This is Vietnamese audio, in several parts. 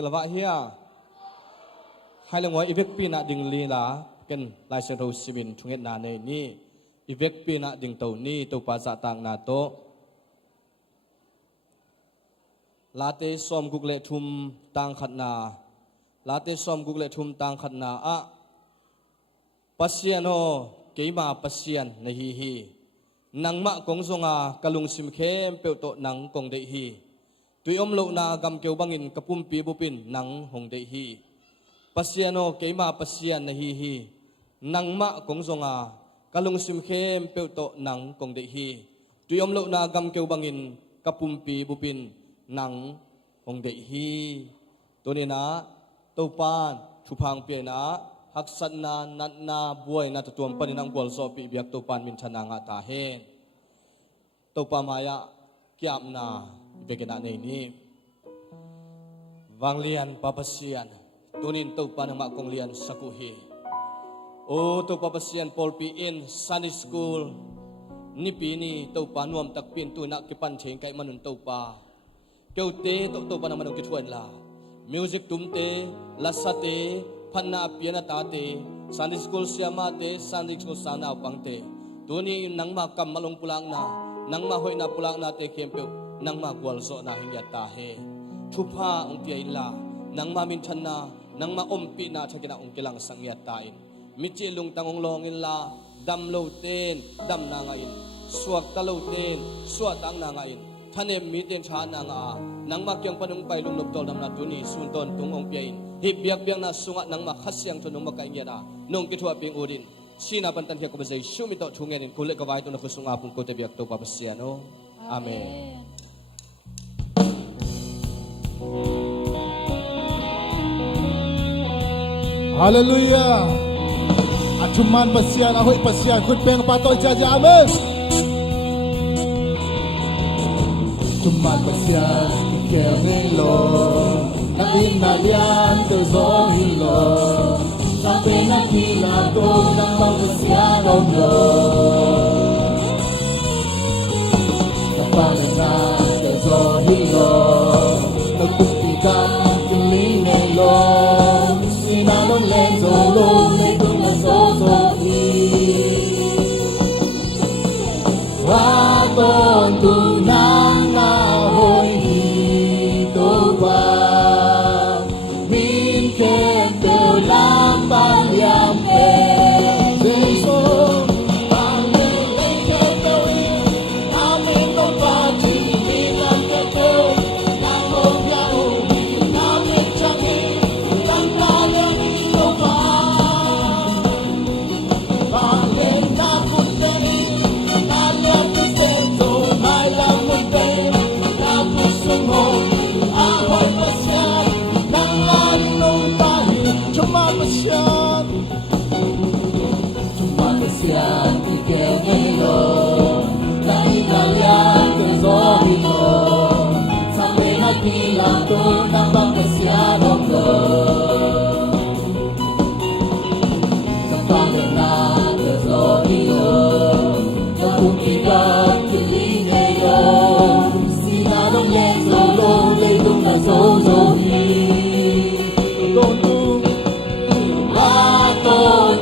Tilwa hiya hai lengwa ivek pina ding li la ken lai se ro simin thunget na ne ni ivek pina ding to ni to pa za tang na to late som gukle thum tang khat na late som gukle thum tang khat na a pasiano keima pasian na hi nangma kongjonga kalung sim khem pe to nang kong de hi tui om lo na gam keu bangin kapum pi bupin nang hong de hi pasiano keima pasian na hi nangma kongjonga kalung sim khem pe to nang kong de hi tui om lo na gam keu bangin kapum pi bupin nang hong de hi tuni na to pan thupang pe na haksat na nat na buai na tuam panin ang bol so pi biak to pan min thana nga ta hen to pa maya kiam na begena nei ni wanglian papasian tunin to pa na ma konglian sakuhi o to papasian pol pi in Sunday school ni pi ni to pa nuam tak pin tu na ki pan theng kai manun to pa keu te to pa na manung ki thuan la music tumte lasate phanna piana ta te Sunday school siama te Sunday school sana pangte tuni nangma kam malong pulang na nangma hoi na pulang na te kempe nangma gwal so na hingya ta he thupa ong tia ila nangma min thanna nangma ompi na thakina ong kilang sangya ta in michi lung tangong long in la dam lo ten dam na nga in suak ta lo ten suak tang na nga in thane mi ten tha na nga nangma kyang panung pai lung lop tol dam na tuni sun ton tung ong pia in hi biak biak na sunga nangma khasyang thonong ma kai ngia da nong ki thua ping udin sina pantan hiak ko bazai shumi to thungen in kulet ka vai to na kusunga pung ko te biak to pa pasiano amen Hallelujah. Acuman pasian ahoy pasian khut peng patoi jaja amen. Cuman pasian kerelo na inalian to zohilo sampai nanti lato ng pasian ono sampai nanti zohilo nagpupikan tulinelo sinanong lenzo long ito na sosohi waton tunang ahoy dito ba min kento lang palyampe Jason pangelay kentawin amin ng pagkilinan kato nang hobyaw namin tiyangin lang kaya dito ba pangin na puntahin nalap isteto may lamuntin tapos sumong ahoy pasyan nang alinong tayo chumamasyan chumamasyan ikaw ngayon na inalyan ka zohino sabi nagbilang to ng pagpasyan ko sa pangalan ka zohino nagpupikan kiling ngayon sinanong lenzo lolay dong na zozohi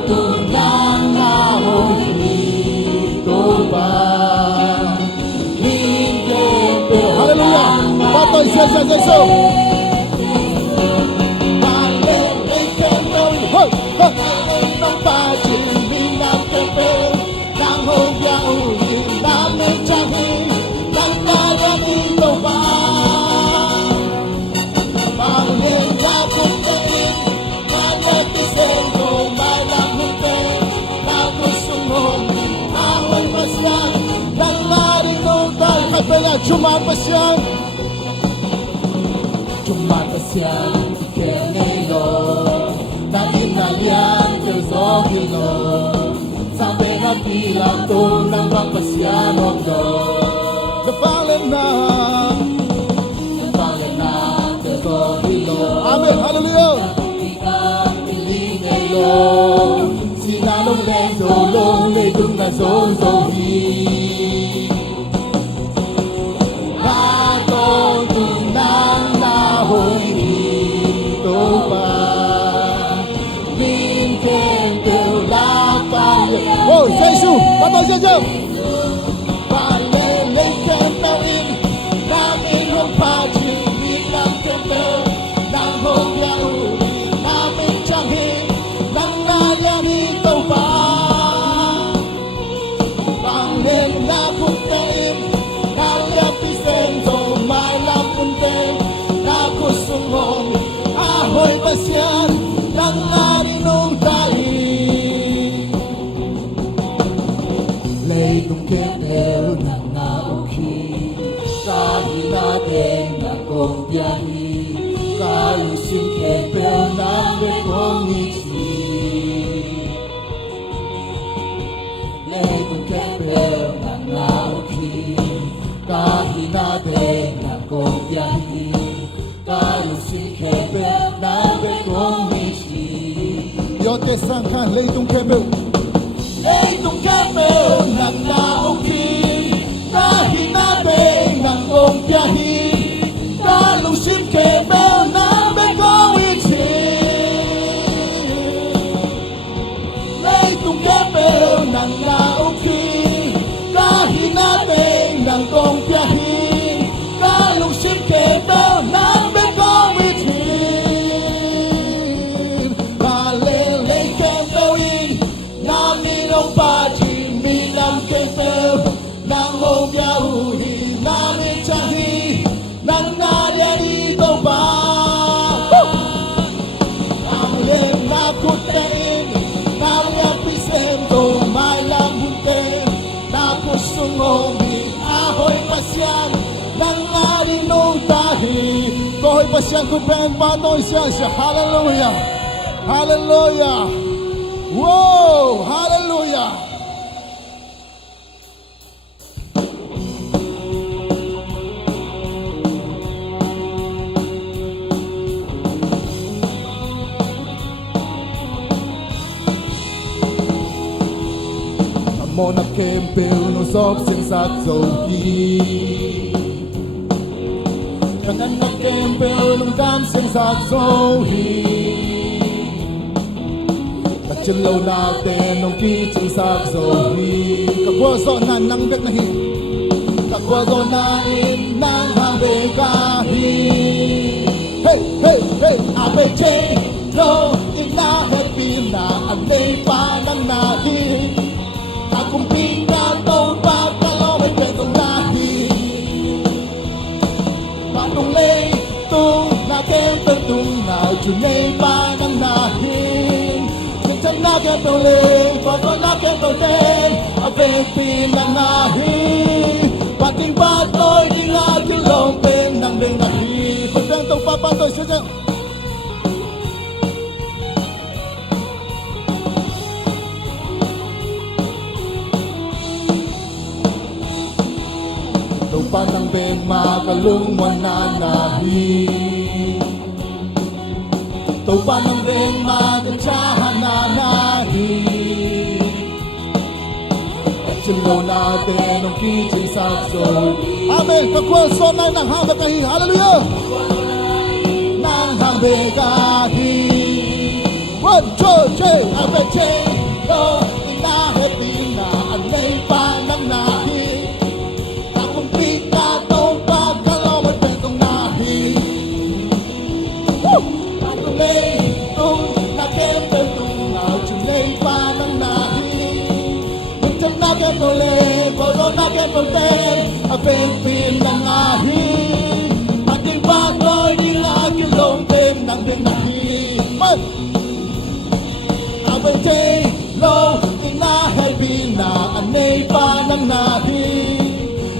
tunang ahoy dito ba Hallelujah! Patoy siya siya siya siya! Malay kentawin Hoy! Hoy! Ng pagin Binang kempel Nang hobyaulin Namin tiyangin Nang kaya dito ba Pangin na puntahin Malapisen ko May lamuntin Tapos sumong Ahoy pasyan Nang narinong dahil Kapela Juman pasyan Juman pasyan Ikenelo Na inalyan Kazogilo Sabi na bilang to Nang pagpasyan ko Kapalan na Kapalan na Kazogilo Amen, hallelujah sinanong lenzo long ledong na zozohi batong tunang nahoy Bắt đầu chưa chưa? Và lên lên kem bèo in Nam in hông pha chỉ biết nam kem bèo Nam hông ya u Nam in chẳng hi Nam na ya ni tàu ba Vang lên na khúc tê im Na ya pi sen zo mai lam un tê Na kusung hồn Ahoy pasian Nang ari nung tali Lay tung kem bèo nang na uki Kahit natin na kong biyahe Kalusin kepel namin kong ngiti Legong kepel na nauki Kahit natin na kong biyahe Kalusin kepel namin kong ngiti Yote sangkan legong kepel Legong kepel na nauki Kahit natin na kong biyahe Kalusin kepel namin kong ngiti Legong kepel na nauki Kahit natin na kong biyahe Kalusin kepel namin kong ngiti Kalelay kepelin Namin ang baji Minam kepel Nang hong yahuhi Namin chahi Nang nadya dito ba Ang lem na kutain Nang yapisento May lambunte Na kusong homi Ahoy pasyan Nang arinong tahi Kohoy pasyan kutpen patoy siya siya Hallelujah Hallelujah Wow Hallelujah Mo na kempel no sok sing sat zohi Kanan na kempel nung dam sing sat zohi Kachilaw natin nung kitchen sat zohi Kagwazo na nang bek na hi Kagwazo na in nang hangbe kahi Hey, hey, hey, abe chain No, ina happy na Anay pa nang nahi Akong pinatong pagkalaway petong lahi Patong lay tung na kempetong na Junay pa ng nahin Minsan na kempetong lay Pato na kempetong lay Abeng pinang nahin Pating patoy di nga kilong penang beng nahin Pagdantong papatoy siya siya Panang ben makalung mananahi Tau panang ben magantsahan nanahi At silaw natin ang kitchen sakso Amen! Kakwalso na nang hanggang kahi Hallelujah! Nang hanggang kahi 1, 2, 3 Amen! Chain No Inahepi na Anay panang nahi Pita tong pagkalawat petong nahi Patulay tong nakempetong na Junay pa ng nahi Minsan nakempetong Polo nakempetong Apempin ng nahi Ating patoy di lagilong tem ng binahi Abentay low Inahelbing na Anay pa ng nahi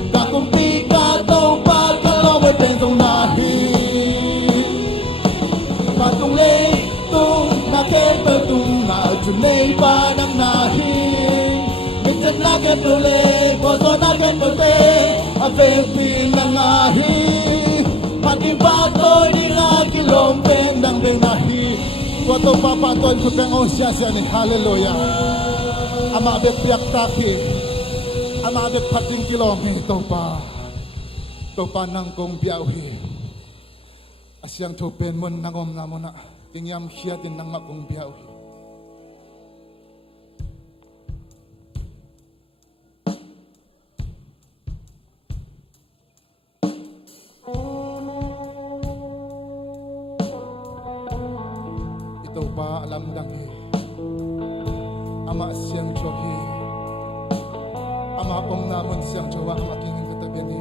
Kakumpi ka tong pagkalaway pentong nahi Patulay tong nakempetong na Junay pa ng nahi Minsan nakempetong Koso nakempetong Apempin ng nahi Pati patoy di lagilong pendang benahi Koto papatoy ko pengong siya siya ni Hallelujah Ama abet piyak taki Ama abet pating kiloming ito pa nang kong biyawi Asyang tupen mo nangom na mo na Tingyam siya din nang makong biyawi to pa alam dang hi ama siang cho hi ama ong namon siang chowa ama king katabian ni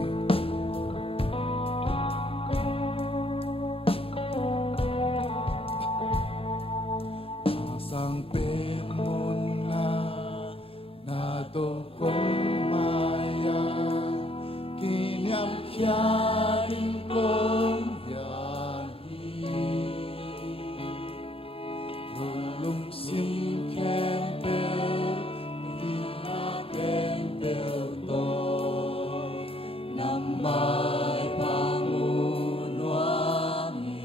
sang pe mon na to kong maya kinyam kya ring kong ya lung sim campbell ina campbell to namai pangunuami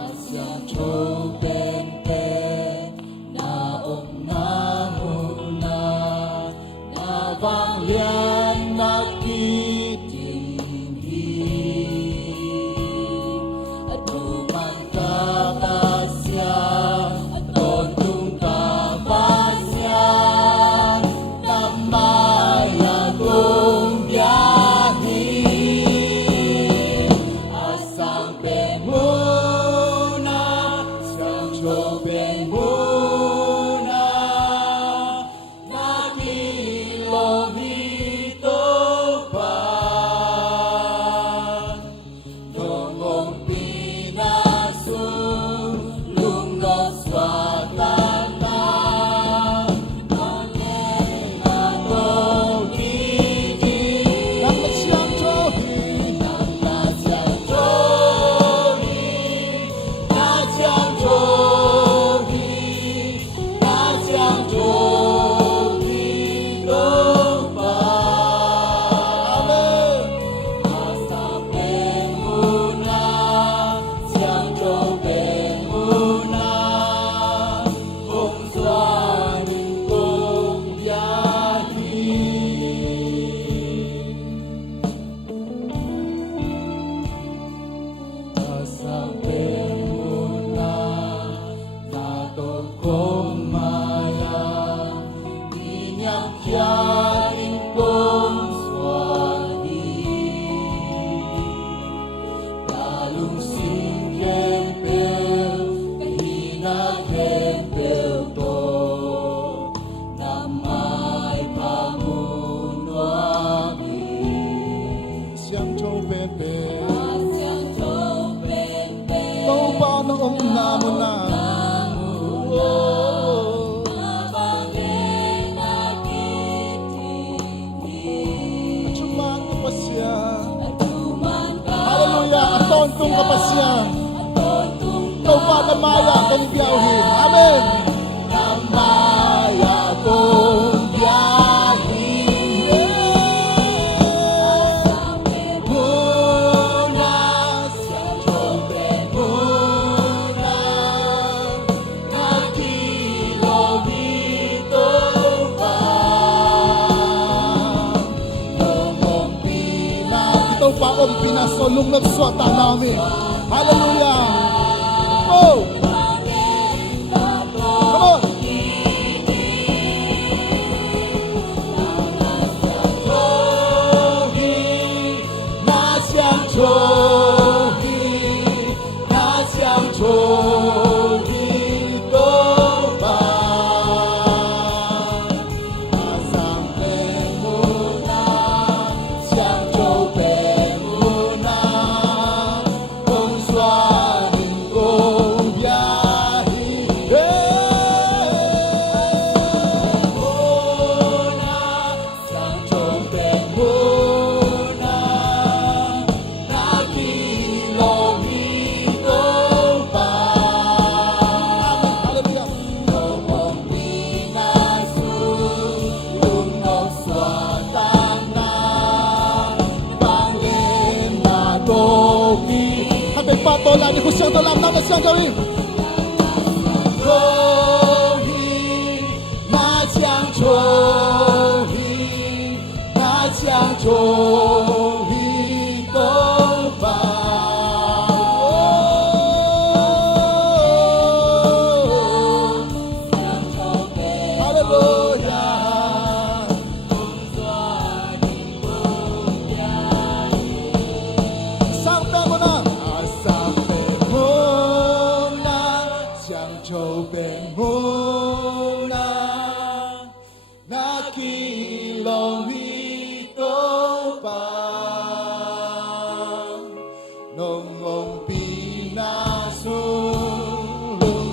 asya cho ben ben na ong na muna na vang lian na kitinghi atuman kapasyan tontung kapasyan namay atong biyahe asang pemuna siyang pemuna nakilomito pa Dongong pinasulong no swatana atong gigi Nakasyang johi Nakasyang johi Nakasyang johi Nakasyang johi dong pa Amen Asa pemuna Siang jo pemuna Kung suanin kong biyahe Asa pemuna Nato kong maya Inyang kiyain kong swani Lalong sing kempel Kahina kempel to Namay pangunuami Siyang chow pepe Tau pa noong namon na Acuman kapasya Hallelujah Atontong kapasya Tau pa namaya kong biyahe Amen Namaya kong biyahe Muna siyang jobe muna nakilomito pa Dongong pina Ito pa ang pinasolong nagswata namin Hallelujah Oh Come on Nasyang johi Nasyang johi dong pa Asang pemuna Siyang jo pemuna Kung suanin kong biyahe Muna Siyang jo pemuna nakilomito pa Hallelujah Dongong pinasulong no swatana Pangin na toki Habig patola ni Kusiyang Dolam Namin siyang gawin Johi Nasyang johi Nasyang johi dong pa Hallelujah Sang pemuna Asang pemuna ngong pinasulong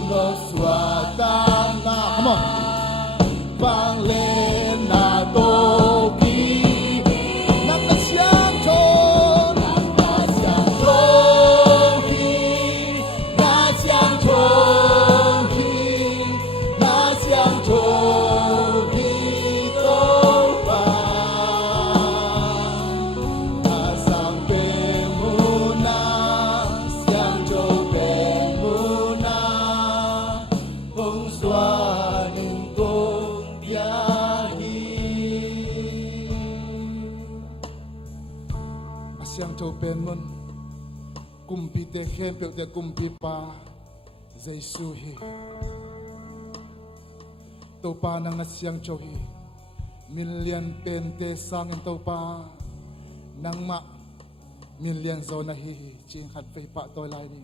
lo swatang na. Come on. Vang lên là tô ký nắng đã sáng trốn đã sáng trốn khi đã sáng trốn khi đã sáng trốn khi tô vàng đã sáng bên muna sáng trốn bên muna bông xóa những Siang châu pen mun kumpi te khem pe te kumpi pa Jesu hi to pa nang siang châu hi million pen te sang en to pa nang ma million zo na hi ching khat fe pa toy lai ni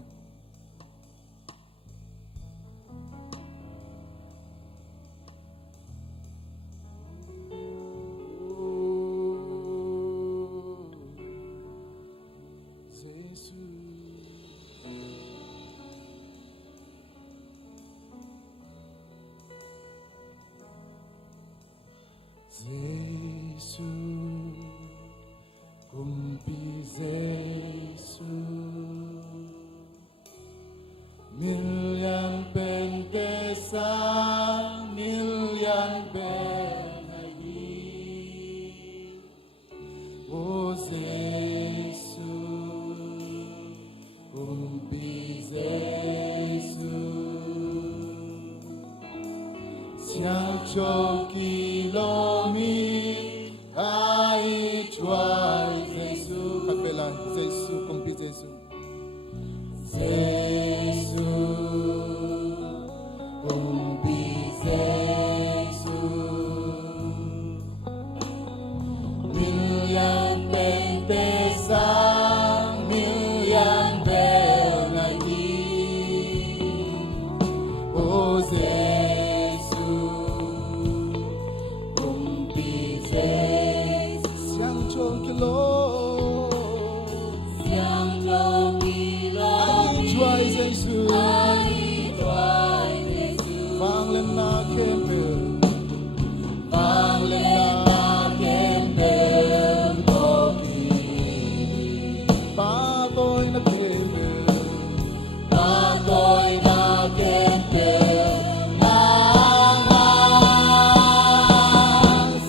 Giêsu kumpi Giêsu million pentesa million benayi o Giêsu kumpi Giêsu siang cho kilomi ai chuai Giêsu khát bê lan Giêsu kumpi Giêsu Giêsu kumpi Giêsu million pentesa million benayi o Giêsu kumpi Giêsu siang chong kilo ai chuai Giêsu vang lên na kempe vang lên na kempe toki ba tôi na kempe ba tôi na kempe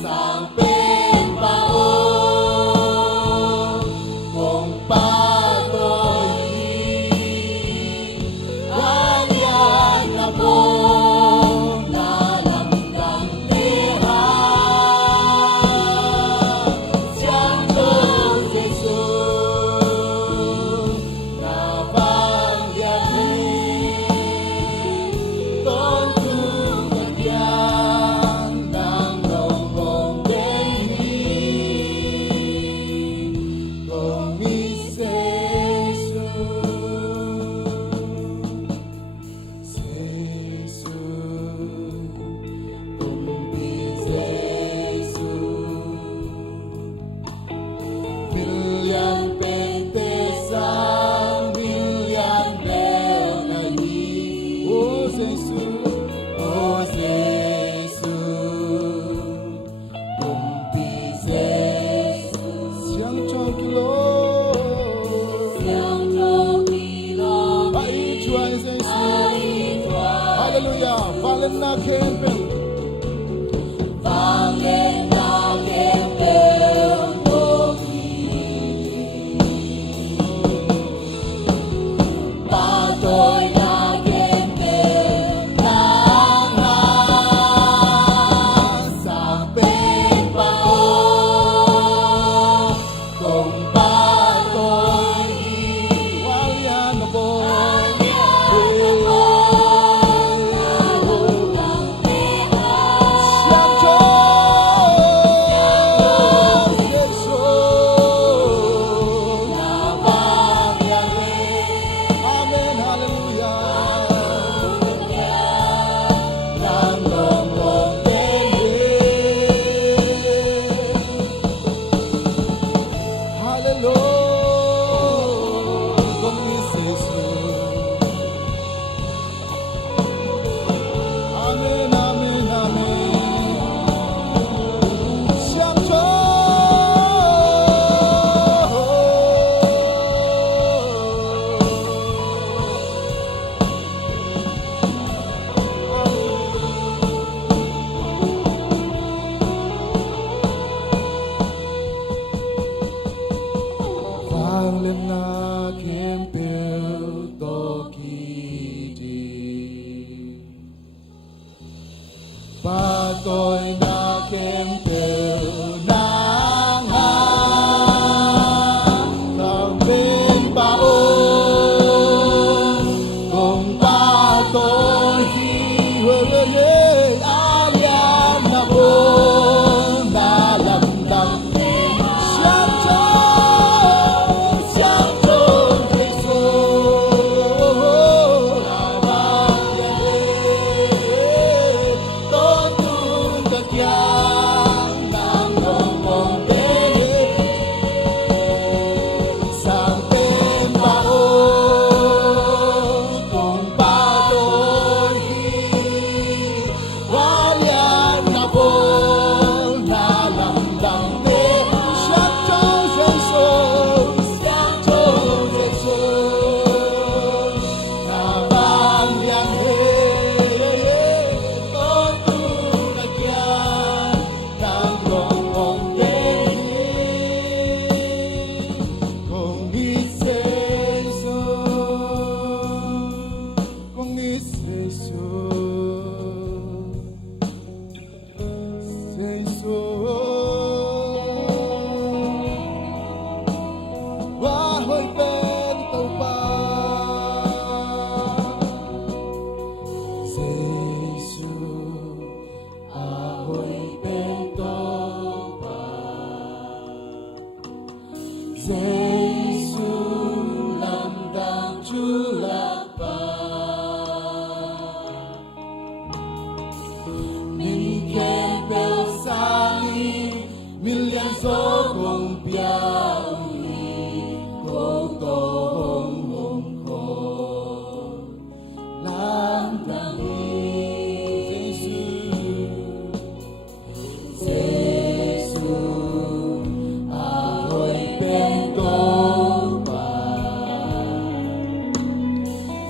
sang bên bao cùng ba tôi Walian na po na lamdam teha Siang Chong Giêsu na vang tôn tu ngân yang nang nong ngong đến cùng mi Giêsu Giêsu kumpi Giêsu million pentesa million benayi o Giêsu kumpi Giêsu siang chong kilo ai chuai Giêsu hallelujah vang lên na kempe vang lên na kempe ba tôi na kempe nang sang bên bao cùng ba tôi Walian na po siang chong Giêsu na vang Yahweh amen hallelujah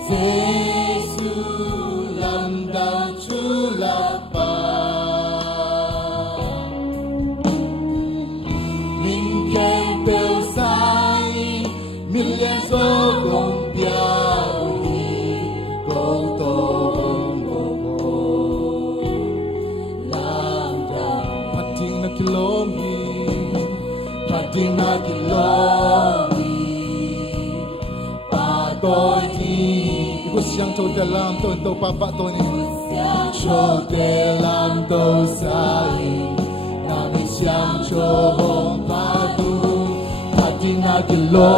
Giêsu làm đau Chúa là ba mình kèm bèo sai mình lên gió cùng piao đi cầu tô hồng bồ làm đau phát triển na kilom hi phát triển na kilom hi ba tôi đi Cô siang cho te lam tôi tàu papa tôi ni cho te lam tôi sai nami siang cho hong pa tu hati na kilo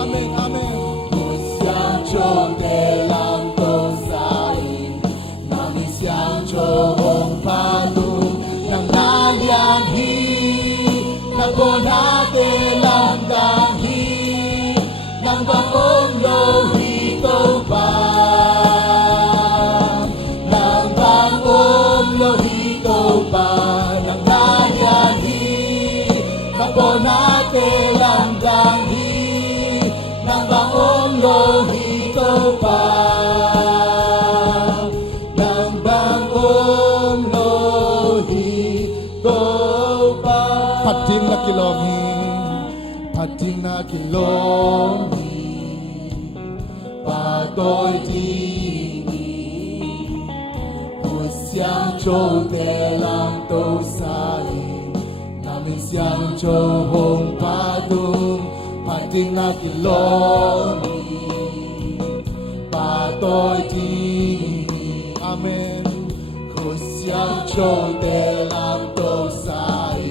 Amen amen Cô siang cho te lam tôi sai nami siang cho hong pa tu nang nalian hi na ko na te lam dang hi nang bang om lo hi to pa nang bang om lo hi to pa nang na ya hi na ko na te lam dang hi nang bang om lo hi to pa nang bang om lo hi to pa phát triển na kilom hi phát triển na kilom hi và tôi đi cuộc sáng cho te làm tôi sai làm mình sáng cho hồng pa tung phát triển na kilom hi và tôi đi amen cuộc sáng cho te làm tôi sai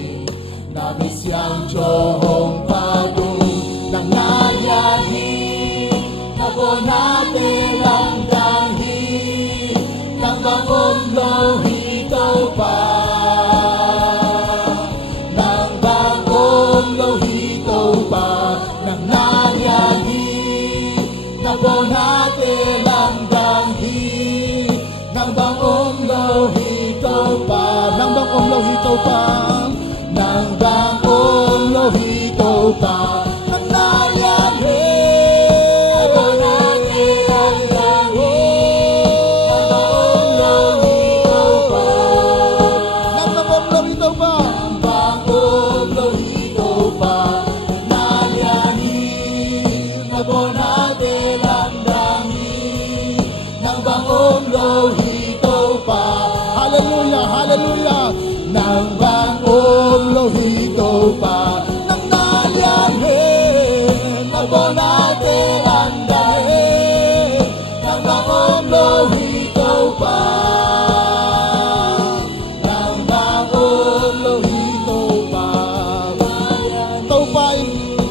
nami siang cho hong pa tung nang naya hi na ko na te lam dang hi nang bang om lo hi to pa nang bang om lo hi to pa nang naya hi na ko na te lam dang hi nang bang om lo hi to pa nang bang om lo hi to pa nang bang om lo hi to pa nang na ya he ko na te lam dang hi nang bang om lo hi to pa nang bang om lo hi to pa nang bang om lo hi to pa na ya hi na ko na te lam dang hi nang bang om lo hi to pa hallelujah hallelujah nang bang om lo hi to pa nang na ya he na ko na te lam dang he nang bang om lo hi to pa nang bang om lo hi to pa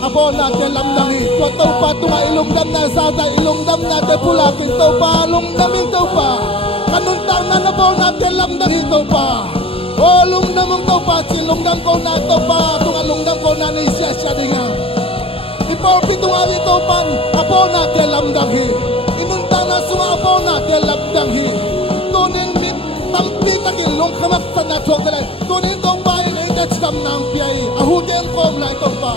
apo na te lam dang hi ko to pa tunga ilong dam na sa ta ilong dam na te pula kin to pa lung daming to pa kanun tang na po na te lam dang hi to pa oh lung damong to pa si lung dam ko na to pa tunga lung dam ko na ni siya siya dinga ipo pitung ali to pan apo na te lam dang hi inun tang na sunga apo na te lam dang hi tunin mit tampi takin lung kamak sa na chok dalay tunin tong bayin ay that's kam nang piyay ahudeng kom lai to pa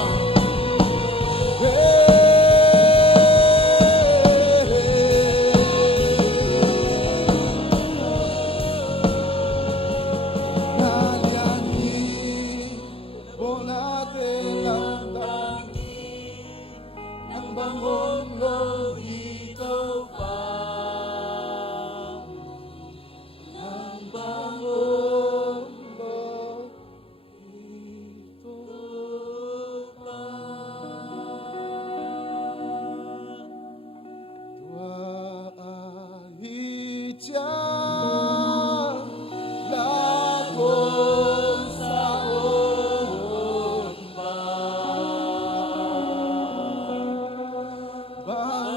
Bye.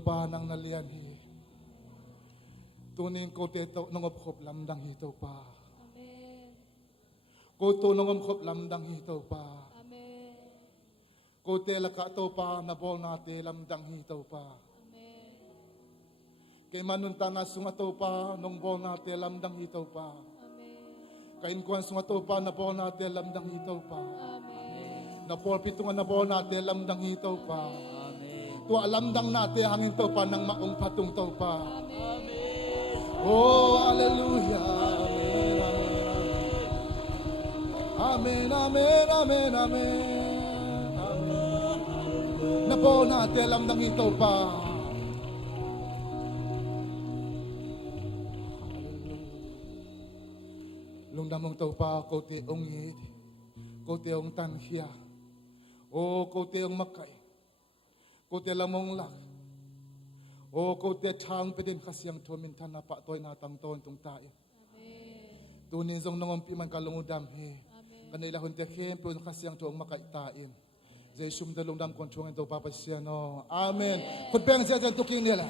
pa nang nalian hi. Tuning ko te to nongop khop lamdang hi to pa. Amen. Ko to nongom khop lamdang hi to pa. Amen. Ko te laka to pa na bol na te lamdang hi to pa. Amen. Kay manunta na sunga to pa nong bol na te lamdang hi to pa. Amen. Kain kuan sunga to pa na bol na te lamdang hi to pa. Amen. Na pol pitungan na bol na te lamdang hi to pa. Tua lamdang na te hangin to pa nang maong patung to pa. Oh, hallelujah. Amen, amen, amen, amen, amen. Napo natin alam ng ito pa. Lungdamong to pa, kote ong yid, kote ong tanhya, o kote ong makay, kote lamong lak, o kote tang pedin kasyang tumintan na pa to'y natang ton tung tayo. Tunin zong nangompi man kalungudam he. Kanila hunte kempo kasyang tuong makaitain. Zay sumdalong dam kontrong ito papasya no. Amen. Kutbeng siya dyan tuking nila.